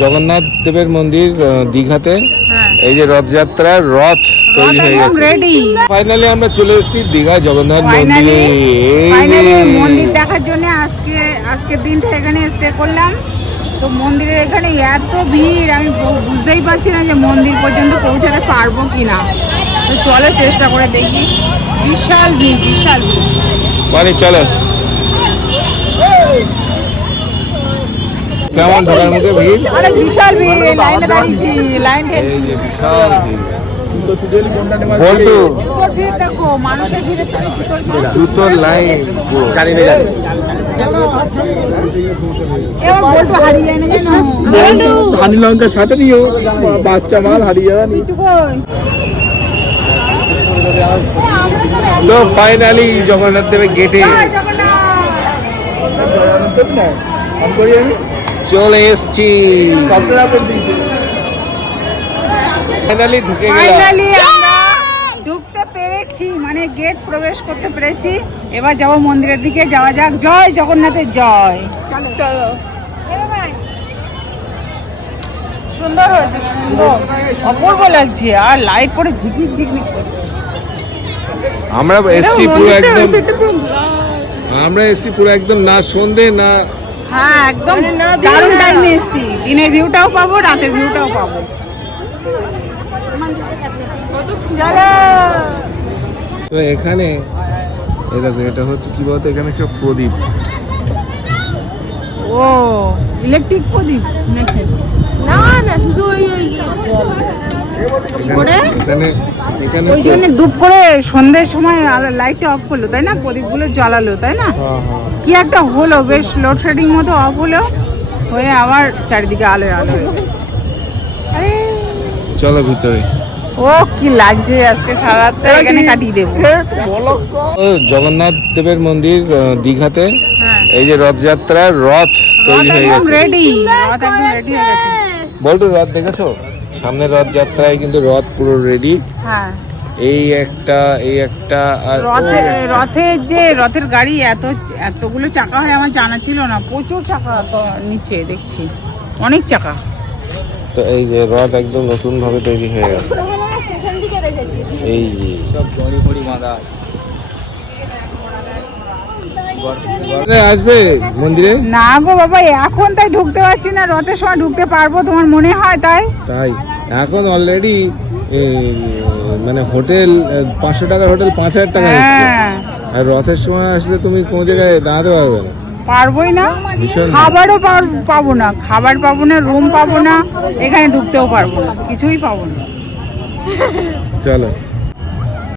জগন্নাথ দেবের মন্দির দীঘাতে। হ্যাঁ। এই যে রথযাত্রার রথ তৈরি হয়ে গেছে। ফাইনালি আমরা চলে এসেছি দীঘা জগন্নাথ মন্দিরে। মন্দির দেখার জন্য আজকে আজকের দিনটা এখানে স্টে করলাম। তো মন্দিরের এখানে এত ভিড় আমি বুঝতেই পারছি না যে মন্দির পর্যন্ত পৌঁছাতে পারব কি না তো চলো চেষ্টা করে দেখি। বিশাল ভিড় বিশাল ভিড়। মানে চলো। কেমন ঢোকার মুখে ভিড়? আরে বিশাল ভিড় লাইনে দাঁড়িয়েছি লাইন এই যে বিশাল ভিড়। জুতোর লাইন পুরো এবার বল্টু হারিয়ে যায় না জানো? বল্টু ধানি লঙ্কার সাথে নিও। বাচ্চা মাল হারিয়ে যাবে নি তো ফাইনালি জগন্নাথ দেবের গেটে জগন্নাথ। চলে এসছি। ফাইনালি ঢুকে গেলাম। ফাইনালি আমরা ঢুকতে পেরেছি মানে গেট প্রবেশ করতে পেরেছি। এবার যাব মন্দিরের দিকে যাওয়া যাক। জয় জগন্নাথের জয়। চলো। চলো। সুন্দর হয়েছে সুন্দর। অপূর্ব লাগছে আর লাইট পরে ঝিকমিক ঝিকমিক করছে। আমরা এসছি পুরো একদম আমরা এসছি পুরো একদম না সন্ধে না হ্যাঁ একদম দারুণ টাইমে এসেছি। দিনের ভিউটাও পাবো রাতের ভিউটাও পাবো। তো এখানে এই দেখো এটা হচ্ছে কি বলতো এখানে একটা প্রদীপ। ও ইলেকট্রিক প্রদীপ? নাকি? না না শুধু ওই ওই জন্য দুপ করে সন্ধ্যের সময় লাইটটা অফ করল তাই না? প্রদীপগুলো জ্বালালো তাই না? হ্যাঁ, হ্যাঁ। কি একটা হলো বেশ লোডশেডিং মতো অফ হলো হয়ে আবার চারিদিকে আলো আলো চলো ভিতরে। ও কি লাগছে আজকে সারা এখানে কাটিয়ে দেবো। ও, জগন্নাথ দেবের মন্দির দীঘাতে। হ্যাঁ। এই যে রথযাত্রার রথ রথ তৈরি হয়ে গেছে। রেডি রথ একদম রেডি হয়ে গেছে। বলতো রথ দেখেছ? সামনে রথযাত্রায় কিন্তু রথ পুরো রেডি হ্যাঁ। এই একটা এই একটা আর রথে রথের যে রথের গাড়ি এত এতগুলো চাকা হয় আমার জানা ছিল না। প্রচুর চাকা তো নিচে দেখছি। অনেক চাকা। তো এই যে রথ একদম নতুন ভাবে তৈরি হয়ে গেছে। এই যে। আরে, আসবে মন্দিরে? না গো বাবা এখন তাই ঢুকতে পারছি না। রথের সময় ঢুকতে পারব তোমার মনে হয় তাই? তাই। এখন অলরেডি মানে হোটেল পাঁচশো টাকার হোটেল পাঁচ হাজার টাকা হ্যাঁ। আর রথের সময় আসলে তুমি কোন জায়গায় দাঁড়াতে পারবে না। পারবোই না। খাবারও পাবো না। খাবার পাবো না রুম পাবো না এখানে ঢুকতেও পারব না। কিছুই পাবো না। চলো।